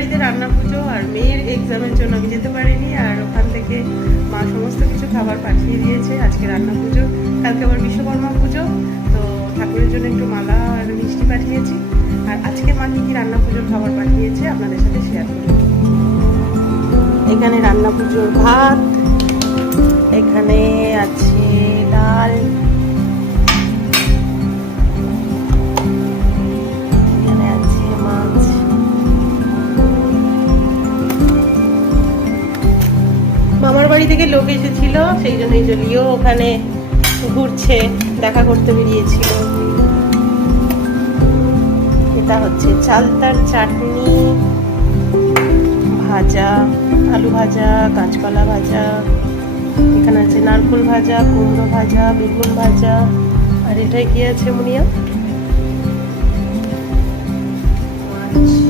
বাড়িতে রান্না পুজো, আর মেয়ের এক্সামের জন্য আমি যেতে পারিনি। আর ওখান থেকে মা সমস্ত কিছু খাবার পাঠিয়ে দিয়েছে। আজকে রান্না পুজো, কালকে আবার বিশ্বকর্মা পুজো, তো ঠাকুরের জন্য একটু মালা আর মিষ্টি পাঠিয়েছি। আর আজকে মা কী কী রান্না পুজোর খাবার পাঠিয়েছে আপনাদের সাথে শেয়ার করি। এখানে রান্না পুজোর ভাত, এখানে আছে ডাল, এখানে আছে মাছ। মামার বাড়ি থেকে লোক এসেছিল, সেই জন্যই জলিও ওখানে ঘুরছে, দেখা করতে বেরিয়েছিল। এটা হচ্ছে চালতার চাটনি, ভাজা, আলু ভাজা, কাঁচকলা ভাজা, এখানে আছে নারকেল ভাজা, কুমড়ো ভাজা, বেগুন ভাজা। আর এটাই কি আছে মুনিয়া? মাছ।